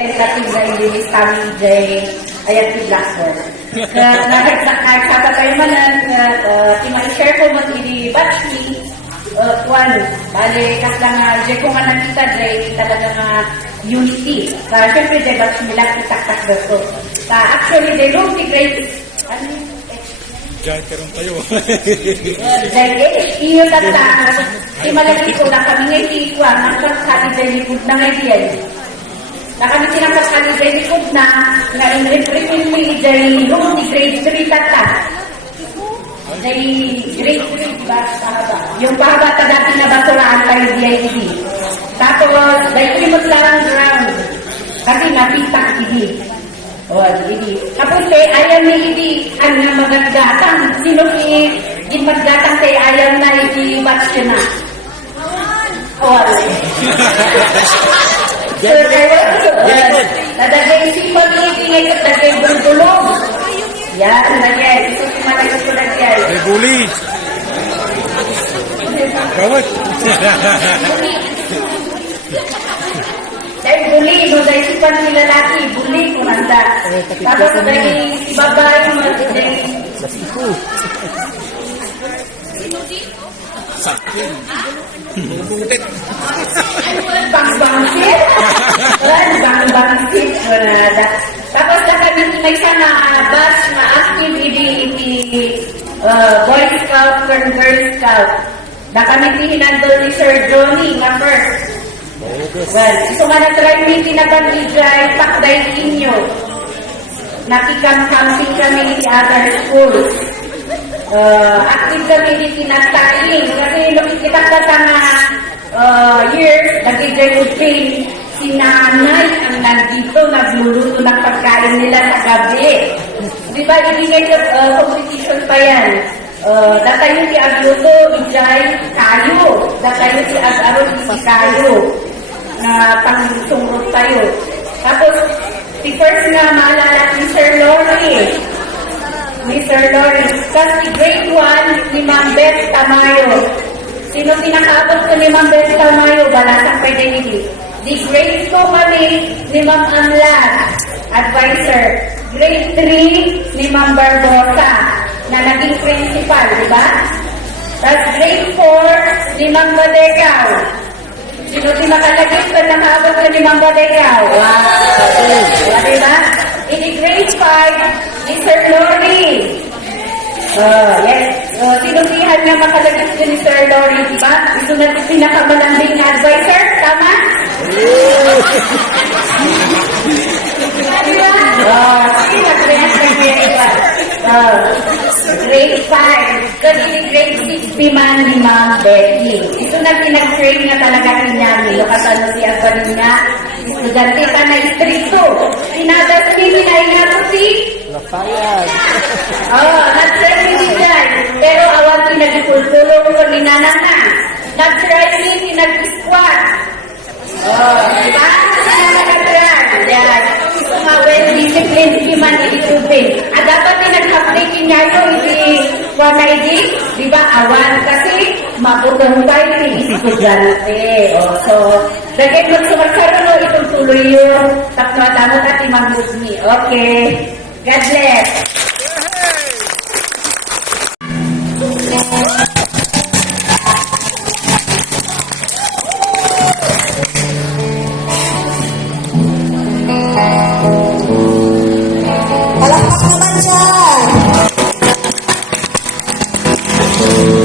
tentative na ilinis kami dyan ayan si Blackboard. Nagsata tayo manan, share ko mo ini batch ni kuan. Bale, kasla nga, dyan ko nga nakita dyan, talaga nga unity. Siyempre dyan batch nila kitak-tak dito. Actually, they don't be great. Ano yun? Diyan karon tayo. Dahil iyo tata, imalaki ko na kami ngayon ikuha, nakakali dyan likod na ngayon. Na kami sinakakali dyan likod na in-represent me dyan yung di grade 3 tata. Dyan grade 3 ba? Yung pahaba ta dati na basuraan tayo DID. Tapos, dahil kimot lang ang ground. Kasi napitak hindi. Oh, hindi. Tapos ayaw ni hindi ang magagdatang. Sino yung magdatang kay ayaw na i-batch yun na? Oh, so, nadagay isipag ngayon, nadagay bulbulog. Yan, nagyay. Ito si malagot ko nagyay. May bully. Gawat. Dahil buli, no, dahil si pan nila laki, buli ko nanda. Tapos dahil si babae, dahil... Sakin. Bubutit. Bang-bangsit? Bang-bangsit. Tapos na kami may sana batch na active ini Boy Scout and Girl Scout. Na kami hinandol ni Sir Johnny nga first. Well, so nga na-try me pinag-ibigay takday inyo. Nakikam-camping kami ni other schools. Active kami ni kinataying. Kasi nung kita na years, nag-ibigay upin, si nanay ang nandito, nagluluto ng pagkain nila sa gabi. Di ba, ibigay competition pa yan. Datayo si Agluto, ijay, kayo. Datayo si Ag-Arot, si kayo. Na pang-sungrot tayo. Tapos, si first na maalala ni Sir Lori. Mr. Lori. Tapos si grade 1 ni Ma'am Beth Tamayo. Sino pinakaabot ko ni Ma'am Beth Tamayo? Balasang pwede nili. Di grade 2 kami ni Ma'am Amlan, advisor. Grade 3 ni Ma'am Barbosa na naging principal, di ba? Tapos grade 4 ni Ma'am Badegaw. Sino pinakalagay pa nakabot ko ni Ma'am Badegaw? Wow! Di ba? In grade 5 ni Sir Lori. Yes. Sinusihan na makalagay ko ni Sir Lori, di ba? Ito na pinakamalambing na advisor. Tama? Grade 5. Kasi grade 6 piman ni Ma'am Becky. Ito na pinag-train na talaga niya. Lokasano siya pa niya. Estudyante ka na istrito. Sinadas ni Minay ko si Lapayan. nag-try ni Jai. Pero awan pinag-pulpulong ko ni Nana na. Nag-try ni nag-squat. Diba? Sino nag-try? Yan. Ito nga well-disciplined si man itubig. At dapat nag-haplik niya yung hindi diba? Awan kasi maputang tayo ni estudyante. So, dagay mo sumagsarano itong tuloy yung tapno-tamot at imang-gudmi. Okay. God bless. Palakpak naman siya!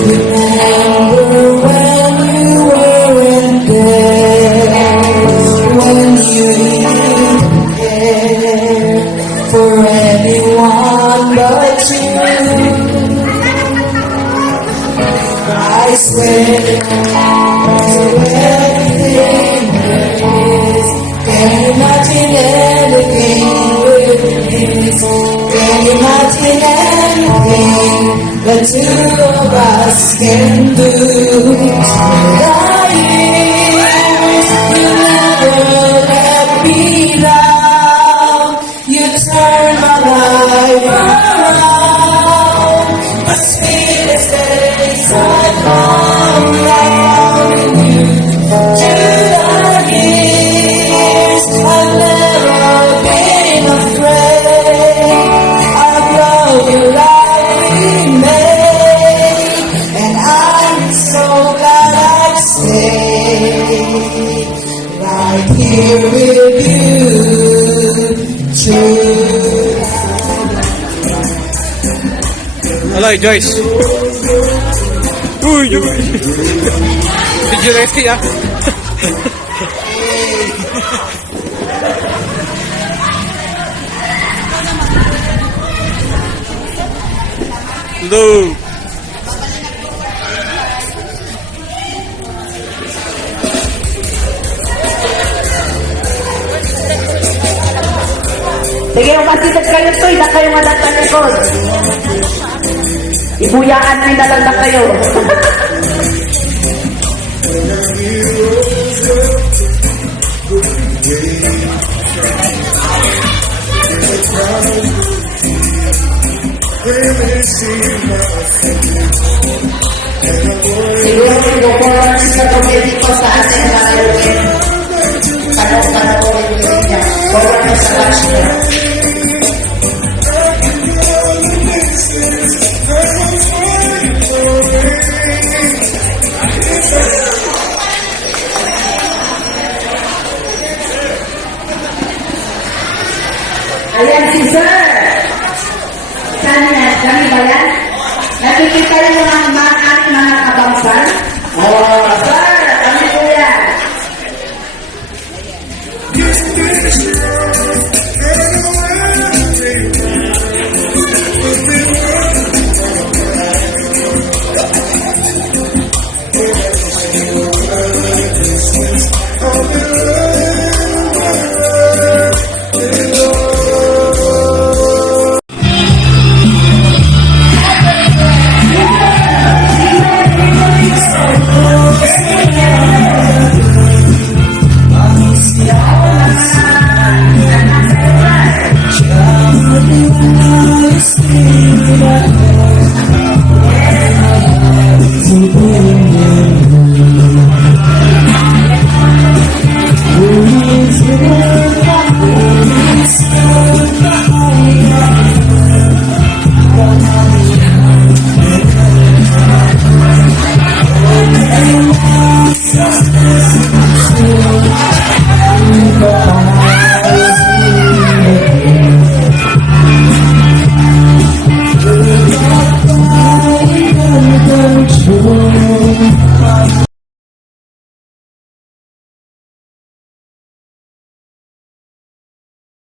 Remember when you weren't there, when you didn't care for anyone but you. I swear to everything there is, can you imagine anything with this? Can you imagine anything the two of us can do? The years you never let me down, you turn my life around. The sweetest days I found in you. To the years I've never tuloy, Joyce. Uy, uy. Video ready ah. Hello. Sige, umasitag kayo to, na kayo madatalikod. Ibuyaan nyo na lang na kayo. Siguro i-performance na comedy ko sa ating mga lukin. Tanong-tanong ko rin niya. Forward mo sa watch niya. Ayan si Sir. Kami ba yan? Nakikita rin mo ang mga ating mga kabangsan? Sir!